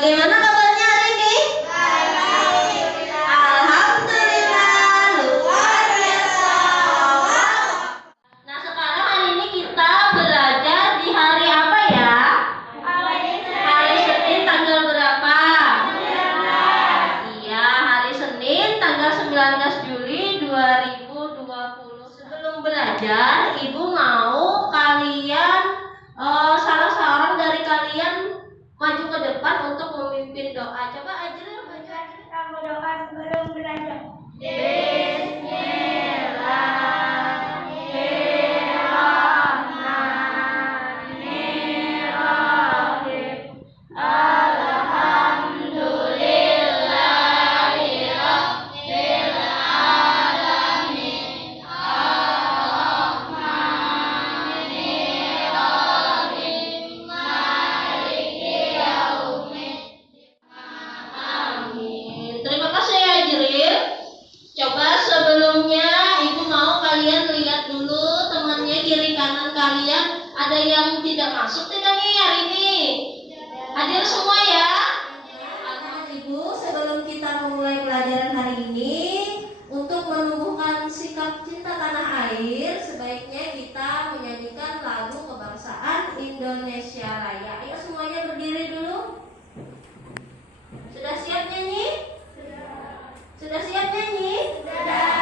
Bagaimana kabarnya hari ini? Alhamdulillah, luar biasa. Nah, sekarang hari ini kita belajar di hari apa ya? Hari Senin tanggal berapa? Iya, hari Senin tanggal 19 Juli 2020. Sebelum belajar, Ibu mau kalian salah seorang dari kalian maju ke depan untuk memimpin doa. Coba Ajril maju. Kamu doa sebelum belajar. Terima kasih ya Ajril. Coba sebelumnya Ibu mau kalian lihat dulu temannya kiri kanan kalian ada yang tidak masuk tidak nih hari ini? Hadir semua ya? Ibu, sebelum kita memulai pelajaran hari ini, untuk menumbuhkan sikap cinta tanah air, sebaiknya kita menyanyikan lagu kebangsaan Indonesia Raya. Ayo semuanya berdiri dulu. Sudah siap nyanyi? Sudah siap nyanyi? Sudah.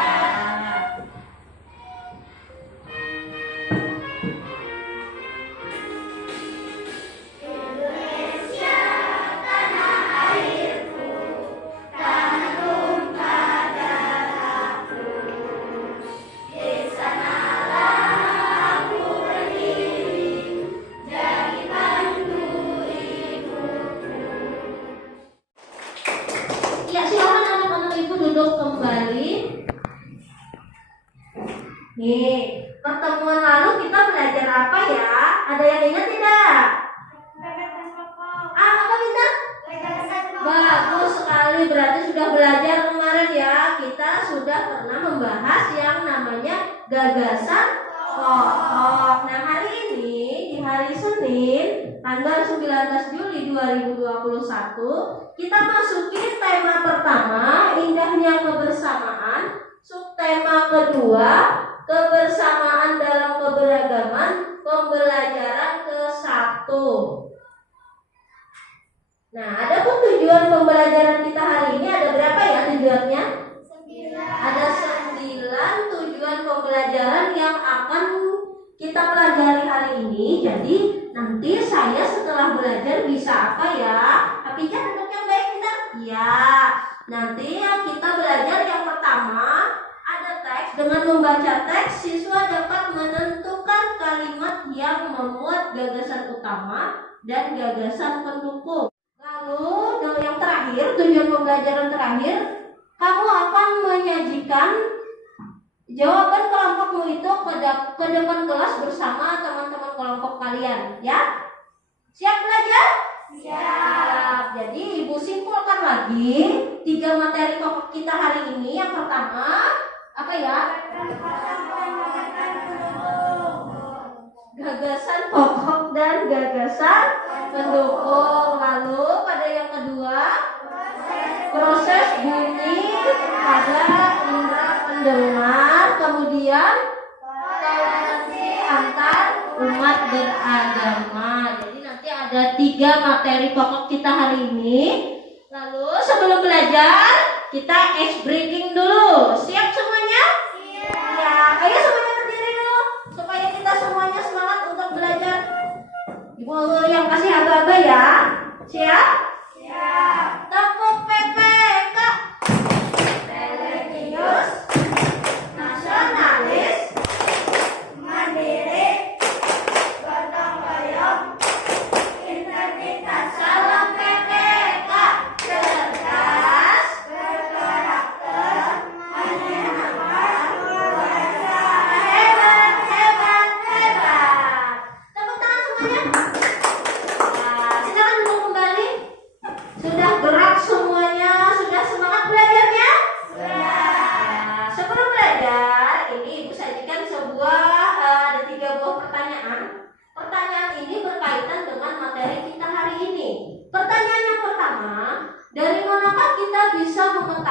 Ya, silakan anak-anak Ibu duduk kembali. Nih, pertemuan lalu kita belajar apa ya? Ada yang ingat tidak? Apa kita? Bagus sekali, berarti sudah belajar kemarin ya. Kita sudah pernah membahas yang namanya gagasan pokok. Nah, hari ini di hari Senin tanggal 19 Juli 2021 kita masuki tema pertama, indahnya kebersamaan. Subtema kedua, kebersamaan dalam keberagaman, pembelajaran ke-1. Nah, ada pun tujuan pembelajaran kita hari ini ada berapa ya tujuannya? 9. Ada 9 tujuan pembelajaran yang akan kita pelajari hari ini. Jadi nanti saya setelah belajar bisa apa ya? Tapi jangan duduk yang baik kita. Ya, nanti yang kita belajar yang pertama ada teks. Dengan membaca teks, siswa dapat menentukan kalimat yang memuat gagasan utama dan gagasan pendukung. Lalu yang terakhir, tujuan pembelajaran terakhir, kamu akan menyajikan jawaban kelompokmu itu ke depan kelas bersama teman-teman kelompok kalian, ya? Siap belajar? Siap. Jadi Ibu simpulkan lagi 3 materi pokok kita hari ini. Yang pertama, apa ya? Gagasan pokok dan gagasan pendukung. Lalu pada yang kedua, proses bunyi pada indera pendengar. Kemudian toleransi antar umat beragama. Jadi nanti ada 3 materi pokok kita hari ini. Lalu sebelum belajar kita ice breaking dulu. Siap semuanya? Siap. Ya, ayo semuanya berdiri dulu supaya kita semuanya semangat untuk belajar. Ibu yang kasih aba-aba ya. Siap? Siap. Tepuk PPK. Religius, nasionalis, mandiri, gotong royong, integritas. Salam PPK. Cerdas, berkarakter,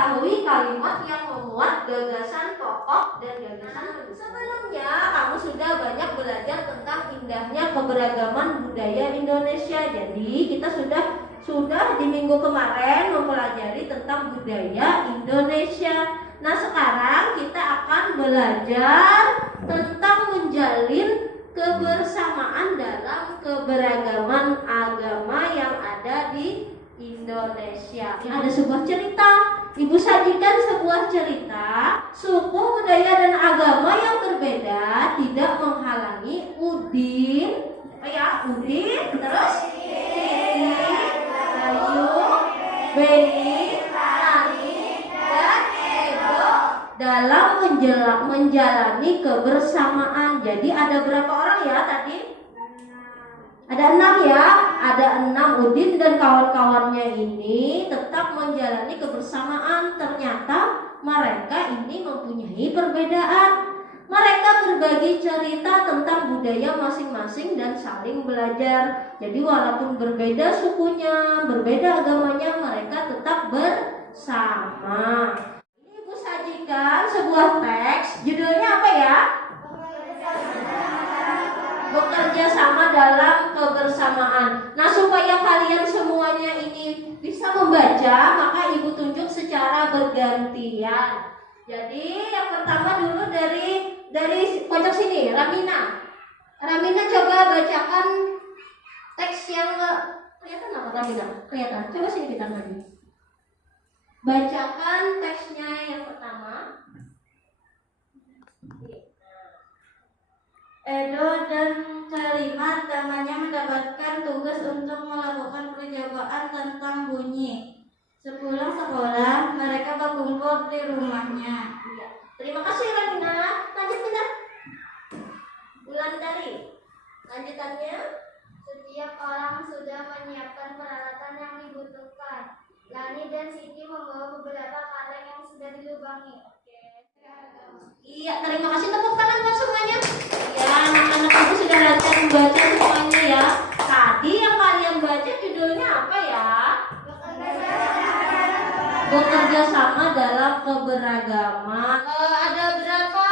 mengetahui kalimat yang memuat gagasan pokok dan gagasan pendukung. Sebelumnya kamu sudah banyak belajar tentang indahnya keberagaman budaya Indonesia. Jadi kita sudah di minggu kemarin mempelajari tentang budaya Indonesia. Nah, sekarang kita akan belajar tentang menjalin kebersamaan dalam keberagaman agama yang ada di Indonesia. Ada sebuah cerita. Ibu sajikan sebuah cerita. Suku, budaya, dan agama yang berbeda tidak menghalangi Udin. Udin, terus Siti, Ayu, Beni, Nani, dan Edo dalam menjalani kebersamaan. Jadi ada berapa orang ya tadi? Ada 6 ya. Ada 6. Udin dan kawan-kawannya ini tetap menjalani kebersamaan. Ternyata mereka ini mempunyai perbedaan. Mereka berbagi cerita tentang budaya masing-masing dan saling belajar. Jadi walaupun berbeda sukunya, berbeda agamanya, mereka tetap bersama. Ibu sajikan sebuah teks, judulnya apa ya? Bekerja sama dalam kebersamaan. Nah, supaya kalian semuanya ini bisa membaca, maka ibu tunjuk secara bergantian. Jadi yang pertama dulu dari pojok sini, Ramina. Ramina coba bacakan teks yang kelihatan apa Ramina? Kelihatan. Coba sini kita lagi. Bacakan teksnya yang pertama. Edo dan kelima temannya mendapatkan tugas untuk melakukan percobaan tentang bunyi. Sepulang sekolah, mereka berkumpul di rumahnya. Terima kasih Ramina. Lanjut Mina. Wulandari. Lanjutannya. Setiap orang sudah menyiapkan peralatan yang dibutuhkan. Lani dan Siti membawa beberapa kaleng yang sudah dilubangi. Iya, terima kasih, tepuk tangan buat semuanya. Ya, anak-anak itu sudah lancar membaca semuanya ya. Tadi yang kalian baca judulnya apa ya? Bekerja sama dalam keberagaman. Ada berapa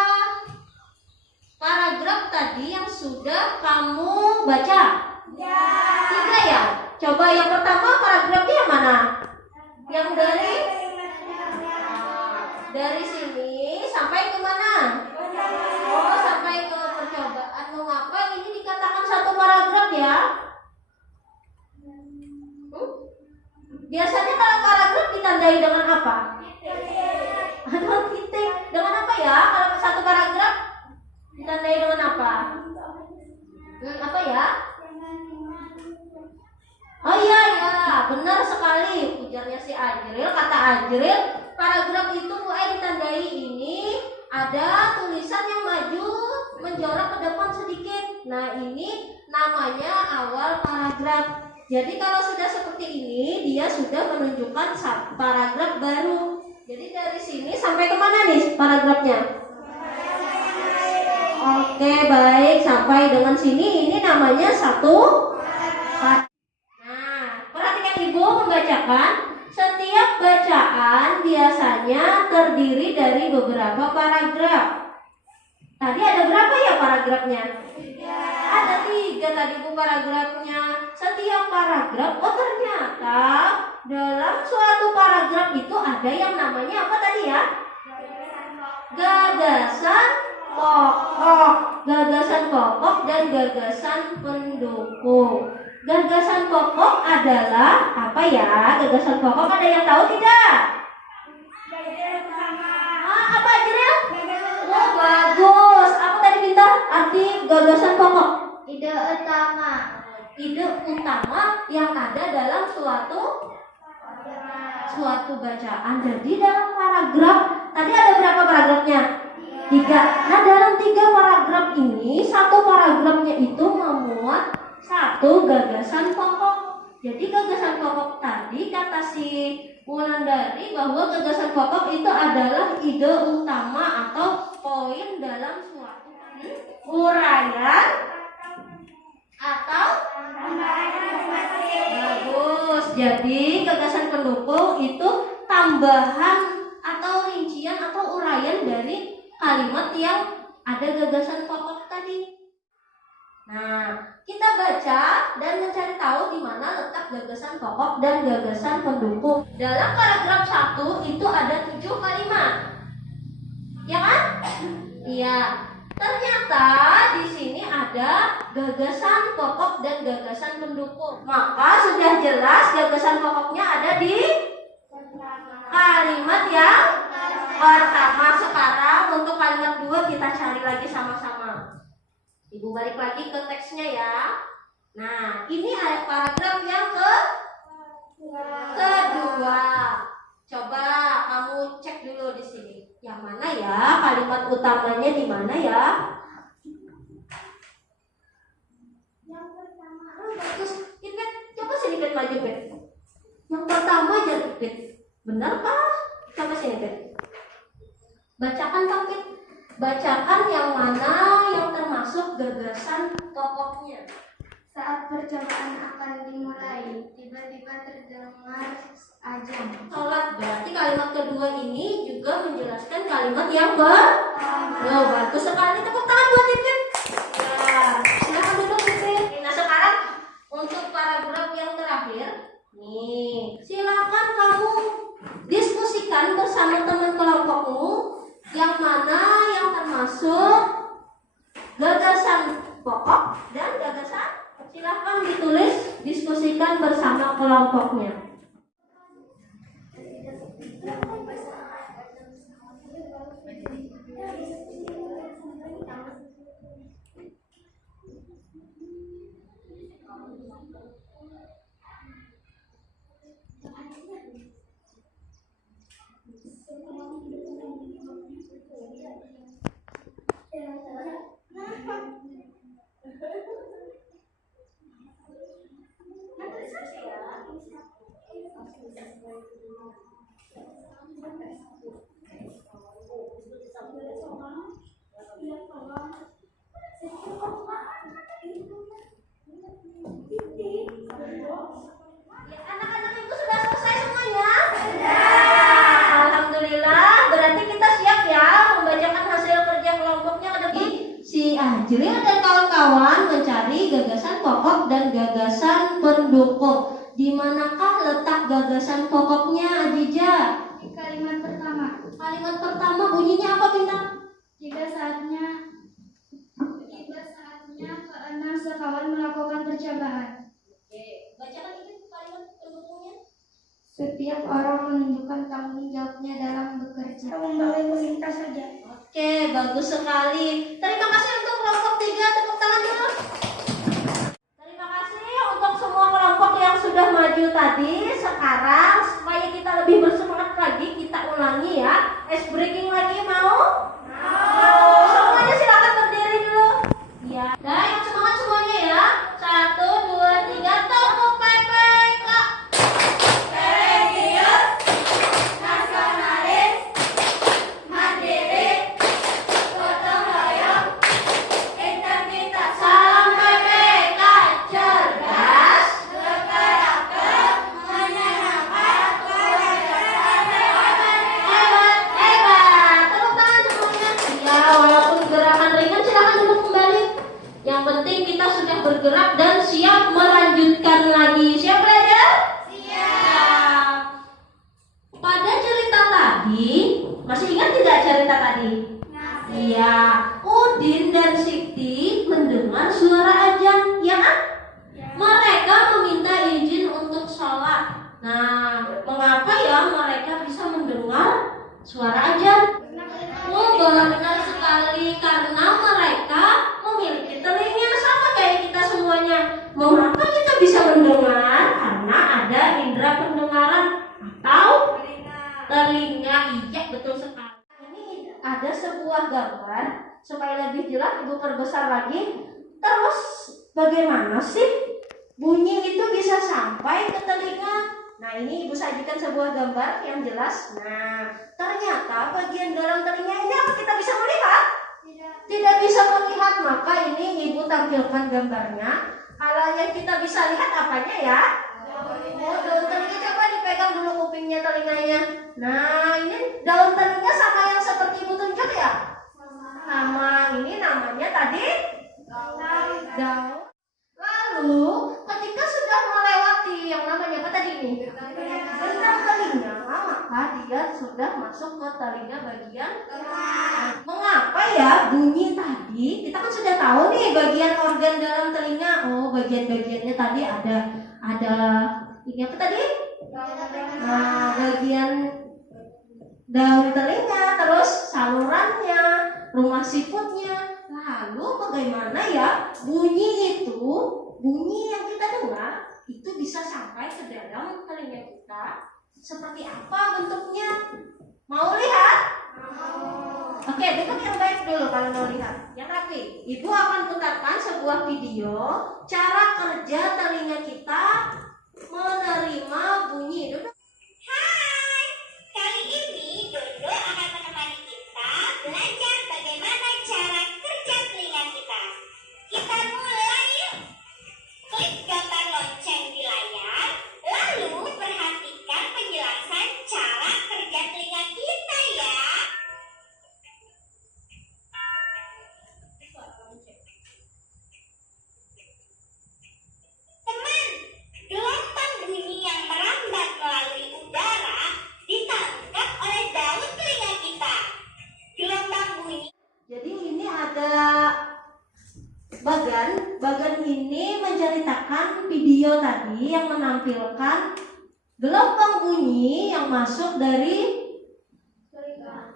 paragraf tadi yang sudah kamu baca? Ya. 3 ya? Coba yang pertama paragrafnya yang mana? Yang dari sini sampai ke mana? Oh, sampai ke percobaan. Mengapa ini dikatakan satu paragraf ya? Biasanya kalau paragraf ditandai dengan apa? Dengan titik. Dengan apa ya? Kalau satu paragraf ditandai dengan apa? Apa ya? Oh iya ya, benar sekali. Ujarnya si Ajril, kata Ajril, paragraf itu ditandai ini ada tulisan yang maju menjorok ke depan sedikit. Nah, ini namanya awal paragraf. Jadi kalau sudah seperti ini, dia sudah menunjukkan paragraf baru. Jadi dari sini sampai kemana nih paragrafnya? Oke, baik, sampai dengan sini ini namanya satu. Nah, perhatikan ibu membacakan. Setiap bacaan biasanya terdiri dari beberapa paragraf. Tadi ada berapa ya paragrafnya? 3. Ada 3 tadi bu paragrafnya. Setiap paragraf, ternyata dalam suatu paragraf itu ada yang namanya apa tadi ya? Gagasan pokok. Gagasan pokok dan gagasan pendukung. Gagasan pokok adalah apa ya? Gagasan pokok ada yang tahu tidak? Apa Ajril? Oh, bagus. Apa tadi Binta? Arti gagasan pokok? Ide utama. Ide utama yang ada dalam suatu bacaan. Jadi dalam paragraf tadi ada berapa paragrafnya? 3. Nah, dalam 3 paragraf ini satu paragrafnya itu memuat satu gagasan pokok. Jadi gagasan pokok tadi kata si Wulandari bahwa gagasan pokok itu adalah ide utama atau poin dalam suatu uraian atau bagus. Jadi gagasan pendukung itu tambahan atau rincian atau uraian dari kalimat yang ada gagasan pokok tadi. Nah, kita baca dan mencari tahu di mana letak gagasan pokok dan gagasan pendukung. Dalam paragraf 1 itu ada 7 kalimat. Ya kan? Iya. Ternyata di sini ada gagasan pokok dan gagasan pendukung. Maka sudah jelas gagasan pokoknya ada di kalimat yang pertama. Sekarang untuk kalimat 2 kita cari lagi sama-sama. Ibu balik lagi ke teksnya ya. Nah, ini ada paragraf yang kedua. Coba kamu cek dulu di sini. Yang mana ya kalimat utamanya di mana ya? Yang pertama. Bagus. Pit, coba sini Pit, maju Pit. Yang pertama aja Pit. Benar kah? Coba sini Pit. Bacakan Kang Pit. Bacakan yang mana yang termasuk gagasan pokoknya. Saat percobaan akan dimulai, tiba-tiba terdengar azan. Sholat, berarti kalimat kedua ini juga menjelaskan kalimat yang bagus sekali. Tepuk tangan buat Pipin. Ya, silakan duduk Pipin. Nah, sekarang untuk paragraf yang terakhir, nih, silakan kamu diskusikan bersama teman kelompokmu yang mana yang termasuk gagasan pokok dan gagasan. Silakan ditulis, diskusikan bersama kelompoknya. Anak-anak ibu sudah selesai semuanya? Alhamdulillah, berarti kita siap ya membacakan hasil kerja kelompoknya ke depan. Si Ajril dan kawan-kawan mencari gagasan pokok dan gagasan pendukung. Di manakah letak gagasan pokoknya, Ajija? Di kalimat pertama. Kalimat pertama bunyinya apa, Bintang? Tiba saatnya keenam sekawan melakukan percobaan. Oke, bacakan itu kalimat pendukungnya. Setiap orang menunjukkan tanggung jawabnya dalam bekerja. Membawa melintas saja. Oke, bagus sekali. Terima kasih untuk kelompok 3, tepuk tangan dulu. Terima kasih untuk semua kelompok yang sudah maju tadi. Sekarang supaya kita lebih bersemangat lagi, kita ulangi ya. Ice breaking lagi mau? Mau. Semuanya silakan berdiri dulu. Ya. Nah, yang semangat semuanya ya. 1, 2, 3, tepuk PPK. Religius, nasionalis, mandiri, gotong royong, integritas. Salam PPK, cerdas, Berkarakter, menyenangkan, kecerdasan, hebat, hebat. Tepuk tangan semuanya. Ya, walaupun gerakan ringan silahkan duduk kembali. Yang penting kita sudah bergerak dan siap melanjutkan lagi. Siap belajar? Siap. Pada cerita tadi, masih ingat tidak cerita tadi? Iya, Udin dan Sikti mendengar suara azan, ya kan? Mereka meminta izin untuk sholat. Nah, mengapa ya mereka bisa mendengar suara azan? Oh, benar sekali, karena mereka memiliki telinga sama kayak kita semuanya. Mengapa kita bisa mendengar? Karena ada indera pendengaran atau telinga. Iya, betul sekali. Ini ada sebuah gambar supaya lebih jelas ibu perbesar lagi. Terus bagaimana sih bunyi itu bisa sampai ke telinga? Nah, ini ibu sajikan sebuah gambar yang jelas. Nah, ternyata bagian dalam telinga ini apa kita bisa melihat? Tidak bisa melihat, maka ini ibu tampilkan gambarnya. Kalau yang kita bisa lihat apanya ya? Oh, daun telinga coba dipegang dulu kuping kupingnya, telinganya. Nah, ini daun telinga sama yang seperti Ibu tunjuk ya? Sama. Ini namanya tadi daun. Lalu ketika sudah melewati yang namanya apa tadi ini? Genang telinga, maka dia sudah masuk ke telinga bagian tengah. Mengapa ya bunyi tadi? Kita kan sudah tahu nih bagian organ dalam telinga. Oh, bagian-bagiannya tadi ada ini apa tadi? Nah, bagian daun telinga, terus salurannya, rumah siputnya. Lalu bagaimana ya bunyi yang kita dengar itu bisa sampai ke dalam telinga kita? Seperti apa bentuknya? Mau lihat? Oke, duduk yang baik dulu kalau mau lihat. Yang rapi. Ibu akan putarkan sebuah video cara kerja telinga kita menerima bunyi. Duduk. Hai, kali ini Dodo akan menemani kita belajar bagaimana cara kerja telinga kita. Kita mulai yuk. Klik gambar lonceng di layar, lalu perhatikan penjelasan cara kerja telinga kita ya. Teman, gelombang bunyi yang merambat melalui udara ditangkap oleh daun telinga kita. Gelombang bunyi. Jadi ini ada bagan ini menceritakan video tadi yang menampilkan gelombang bunyi yang masuk dari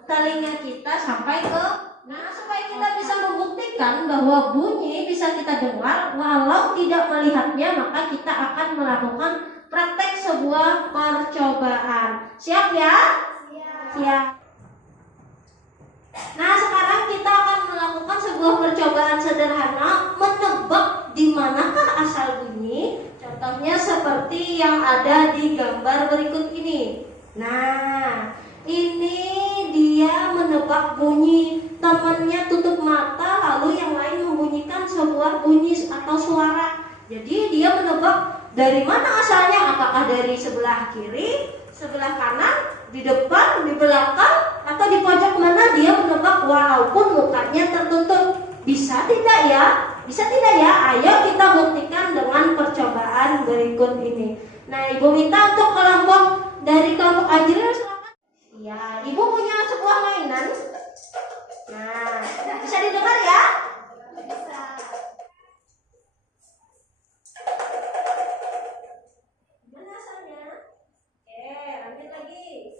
telinga kita sampai ke. Nah, supaya kita bisa membuktikan bahwa bunyi bisa kita dengar walau tidak melihatnya, maka kita akan melakukan praktek sebuah percobaan. Siap ya? Siap. Nah, sekarang kita akan melakukan sebuah percobaan sederhana menebak di manakah asal bunyi. Contohnya seperti yang ada di gambar berikut ini. Nah, ini dia menebak bunyi. Temannya tutup mata, lalu yang lain membunyikan sebuah bunyi atau suara. Jadi dia menebak dari mana asalnya, apakah dari sebelah kiri, sebelah kanan, di depan, di belakang, atau di pojok mana. Dia menebak walaupun mukanya tertutup. Bisa tidak ya? Bisa tidak ya? Ayo kita buktikan dengan percobaan berikut ini. Nah, Ibu minta untuk dari kelompok Ajril, silakan. Ya, Ibu punya sebuah mainan. Nah, bisa didengar ya? Bisa. Mana asalnya? Oke, lanjut lagi.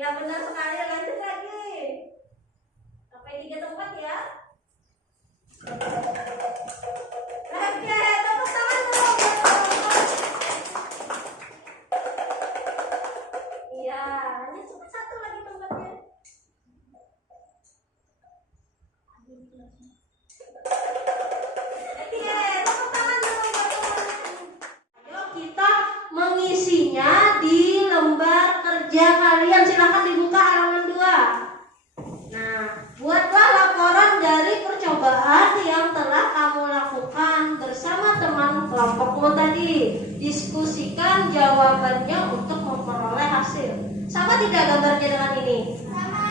Ya, benar sekali. Lanjut lagi. Sampai 3 tempat ya. Oke, tepuk tangan dulu. Iya, lanjut cuma 1 lagi tempatnya. Oke, tepuk tangan dulu. Ayo kita mengisinya di lembar kerja kalian. Silakan dibuka halaman 2. Nah, buatlah laporan dari percobaan yang telah kamu lakukan bersama teman kelompokmu tadi. Diskusikan jawabannya untuk memperoleh hasil. Sama tidak gambarnya dengan ini?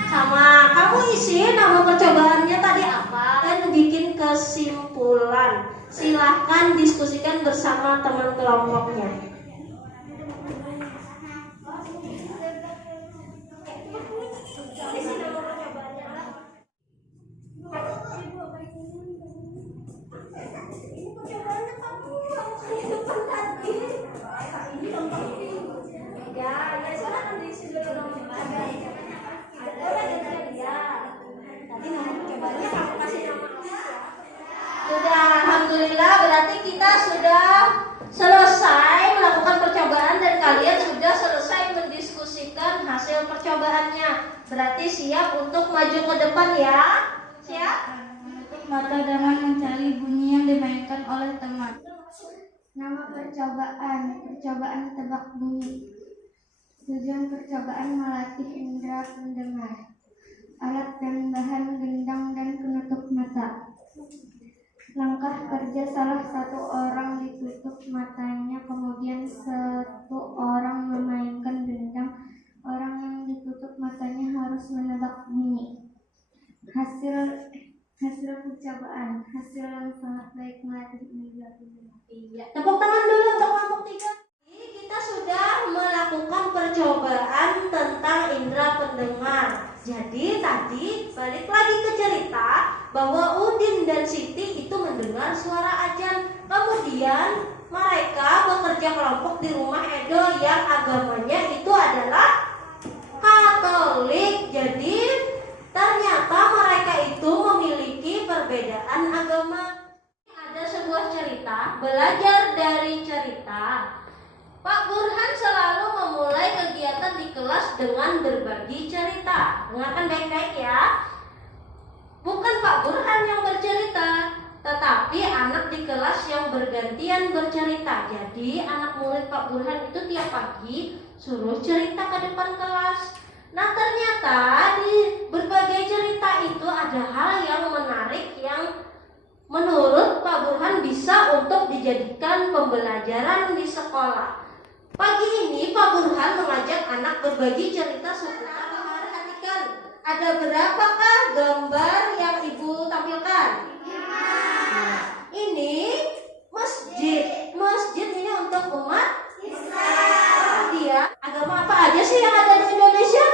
Sama. Kamu isi nama percobaannya tadi apa dan bikin kesimpulan. Silahkan diskusikan bersama teman kelompoknya. Isi nama percobaannya. Ini percobaannya kamu depan tadi. Ini lengkap. Ya, silakan diisi dulu nomor percobaannya. Ada ya. Tadi nama percobaannya kamu kasih nama apa? Sudah, alhamdulillah, berarti kita sudah selesai melakukan percobaan dan kalian sudah selesai mendiskusikan hasil percobaannya. Berarti siap untuk maju ke depan ya? Siap? Menutup mata dengan mencari bunyi yang dimainkan oleh teman. Nama percobaan tebak bunyi. Tujuan percobaan melatih indera pendengar. alat dan bahan gendang dan penutup mata. Langkah kerja salah satu orang ditutup matanya, kemudian satu orang memainkan gendang. Orang yang ditutup matanya harus menebak bunyi. Hasil percobaan, hasil yang sangat baik melatih indera. Iya. Tepuk tangan dulu untuk kelompok 3. Kita sudah melakukan percobaan tentang indera pendengar. Jadi tadi balik lagi ke cerita bahwa Udin dan Siti itu mendengar suara azan. Kemudian mereka bekerja kelompok di rumah Edo yang agamanya itu adalah Katolik. Jadi ternyata mereka itu memiliki perbedaan agama. Ada sebuah cerita, belajar dari cerita. Pak Burhan selalu memulai kegiatan di kelas dengan berbagi cerita. Dengarkan baik-baik ya. Bukan Pak Burhan yang bercerita, tetapi anak di kelas yang bergantian bercerita. Jadi anak murid Pak Burhan itu tiap pagi suruh cerita ke depan kelas. Nah ternyata di berbagai cerita itu ada hal yang menarik yang menurut Pak Burhan bisa untuk dijadikan pembelajaran di sekolah. Pagi ini Pak Burhan mengajak anak berbagi cerita seputar. Perhatikan, ada berapakah gambar yang Ibu tampilkan? Ini masjid. Masjid ini untuk umat Islam. Dia agama apa aja sih yang ada di Indonesia?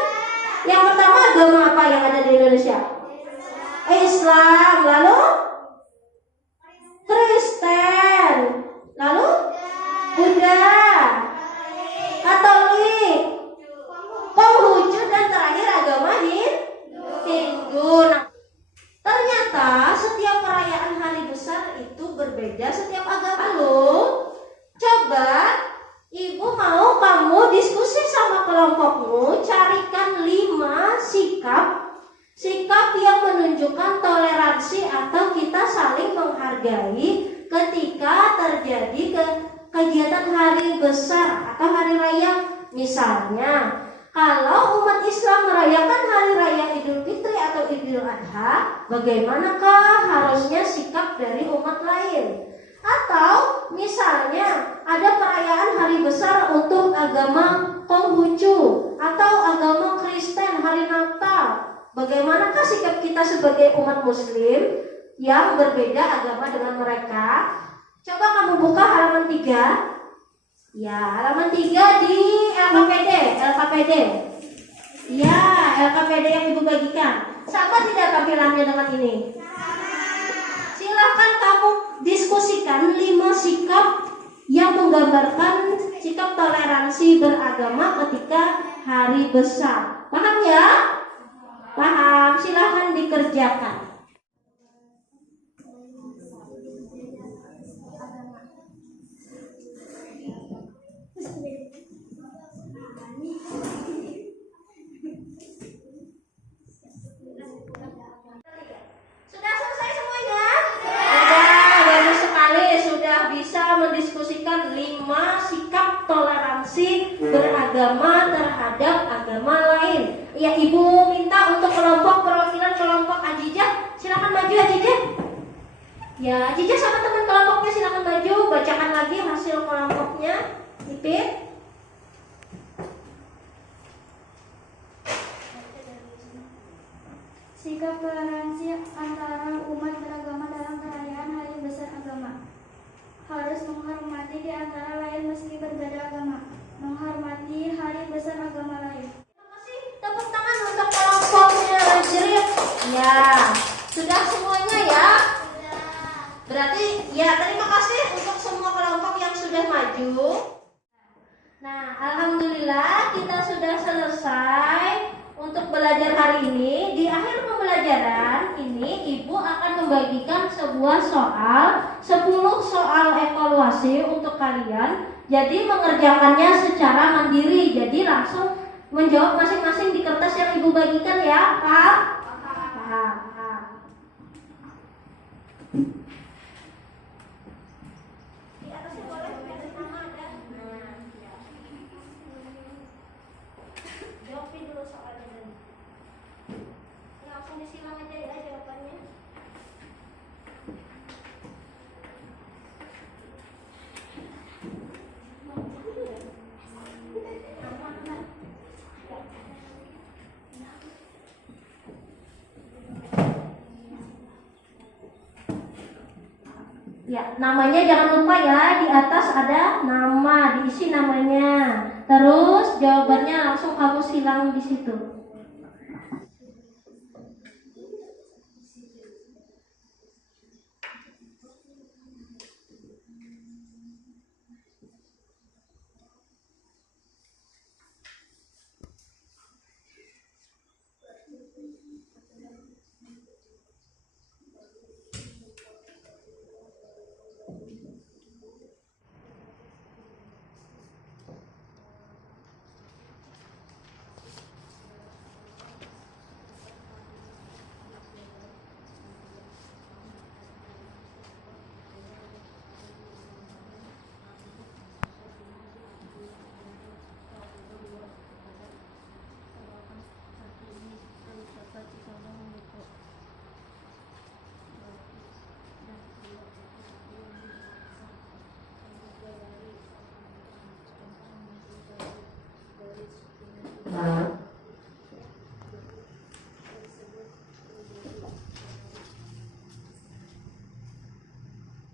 Yang pertama agama apa yang ada di Indonesia? Islam. Lalu Kristen. Lalu Buddha, Katolik, Konghucu, dan terakhir agama Hindu. Nah, ternyata setiap perayaan hari besar itu berbeda setiap agama. Lalu coba Ibu mau kamu diskusi sama kelompokmu, carikan 5 sikap yang menunjukkan toleransi atau kita saling menghargai ketika terjadi kegiatan hari besar atau hari raya. Misalnya, kalau umat Islam merayakan hari raya Idul Fitri atau Idul Adha, bagaimanakah harusnya sikap dari umat lain? Atau misalnya ada perayaan hari besar untuk agama Konghucu atau agama Kristen, hari Natal. Bagaimanakah sikap kita sebagai umat Muslim yang berbeda agama dengan mereka? Coba kamu buka halaman 3. Ya, halaman 3 di LKPD. Ya, LKPD yang Ibu bagikan. Sama tidak tampilannya dengan ini? Silahkan kamu diskusikan 5 sikap yang menggambarkan sikap toleransi beragama ketika hari besar. Paham ya? Paham, silahkan dikerjakan. Sudah selesai semuanya? Sudah, bagus sekali. Sudah bisa mendiskusikan 5 sikap toleransi beragama terhadap agama lain. Ya, Ibu minta untuk kelompok perwakilan kelompok Ajijah, silakan maju Ajijah. Ya, Ajijah sama teman kelompoknya silakan maju. Bacakan lagi hasil kelompoknya. Ipin. Sikap toleransi antara umat beragama dalam perayaan hari besar agama. Harus menghormati di antara lain meski berbeda agama. Menghormati hari besar agama lain. Terima kasih. Tepuk tangan untuk kelompoknya Jerit. Ya, sudah semuanya ya? Berarti ya, terima kasih untuk semua kelompok yang sudah maju. Nah, alhamdulillah kita sudah selesai untuk belajar hari ini. Di akhir pembelajaran ini Ibu akan membagikan sebuah soal, 10 soal evaluasi untuk kalian. Jadi mengerjakannya secara mandiri. Jadi langsung menjawab masing-masing di kertas yang Ibu bagikan ya. Paham? Paham. Di atasnya boleh tulis nama ada. Nah, ya. Jawabin dulu soalnya dulu. Ya, namanya jangan lupa ya, di atas ada nama, diisi namanya. Terus jawabannya langsung kamu silang di situ.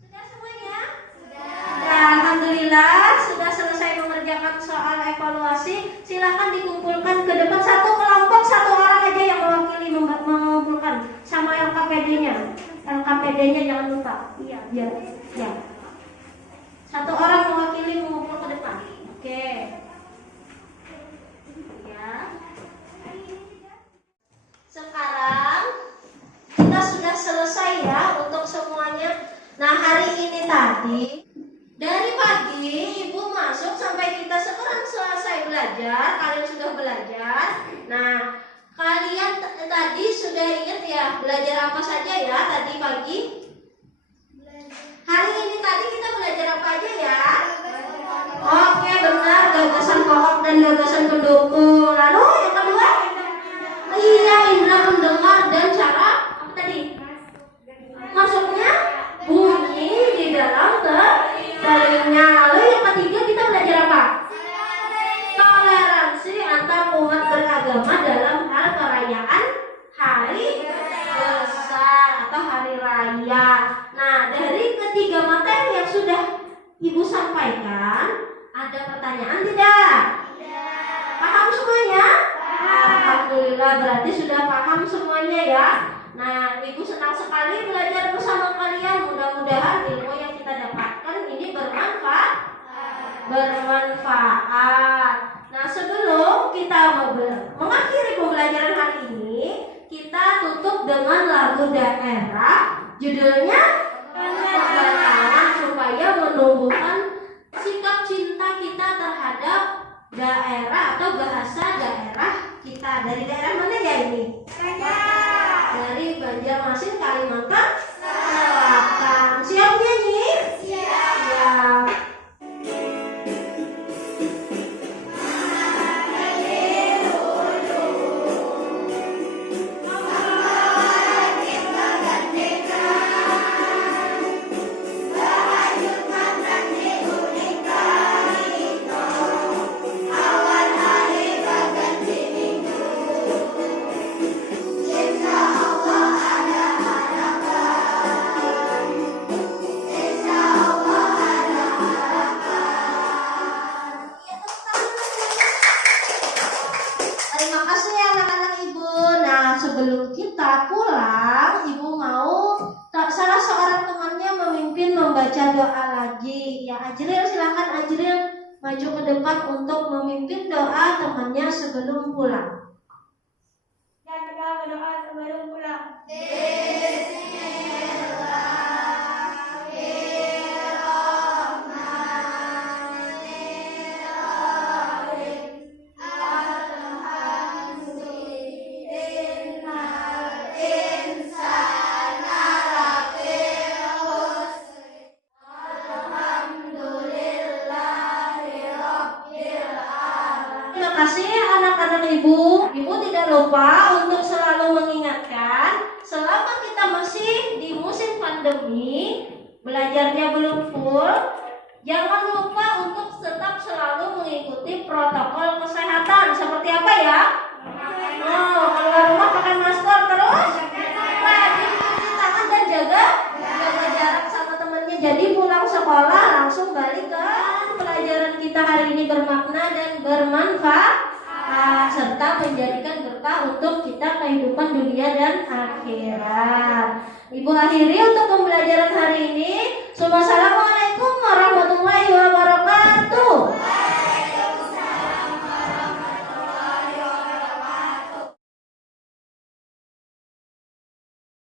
Sudah semuanya? Sudah, alhamdulillah sudah selesai mengerjakan soal evaluasi. Silakan dikumpulkan ke depan satu kelompok, satu orang aja yang mewakili mengumpulkan sama LKPD-nya. LKPD-nya jangan lupa. Iya, biar ya. Satu orang mewakili mengumpul ke depan. Oke. Ya. Sekarang kita sudah selesai ya untuk semuanya. Nah, hari ini tadi dari pagi Ibu masuk sampai kita sekarang selesai belajar. Kalian sudah belajar. Nah, kalian tadi sudah ingat ya belajar apa saja ya tadi pagi? Hari ini tadi kita belajar apa aja ya? Oke, benar, gagasan pokok dan gagasan pendukung. Lalu yang kedua? Iya, indera mendengar dan cara apa tadi? Masuknya bunyi di dalam telinga. Lalu yang ketiga kita belajar apa? Toleransi antar umat beragama dalam hal perayaan hari besar atau hari raya. Nah, dari ketiga materi yang sudah Ibu sampaikan, ada pertanyaan tidak? Paham semuanya? Alhamdulillah, berarti sudah paham semuanya ya. Nah, Ibu senang sekali belajar bersama kalian. Mudah-mudahan ilmu yang kita dapatkan ini bermanfaat. Nah, sebelum kita mengakhiri pembelajaran hari ini, kita tutup dengan lagu daerah. Judulnya Pembatalan, supaya menumbuhkan sikap cinta kita terhadap daerah atau bahasa daerah kita. Dari daerah mana ya ini? Dari Banjarmasin, Kalimantan Selatan. Siap nyanyi? Siap. Terima kasih ya anak-anak Ibu. Nah, sebelum kita pulang, Ibu mau salah seorang temannya memimpin membaca doa lagi. Ya, Ajril, silakan Ajril maju ke depan untuk memimpin doa temannya sebelum pulang. Dan kita berdoa sebelum pulang. Terima kasih anak-anak Ibu. Ibu tidak lupa untuk selalu mengingatkan, selama kita masih di musim pandemi, belajarnya belum full, jangan lupa untuk tetap selalu mengikuti protokol kesehatan. Seperti apa ya? Keluar rumah pakai masker, terus rajin cuci tangan dan jaga jarak sama temannya. langsung balik ke pelajaran kita hari ini bermakna dan bermanfaat serta menjadikan berkah untuk kita kehidupan dunia dan akhirat. Ibu akhiri untuk pembelajaran hari ini. Semua salam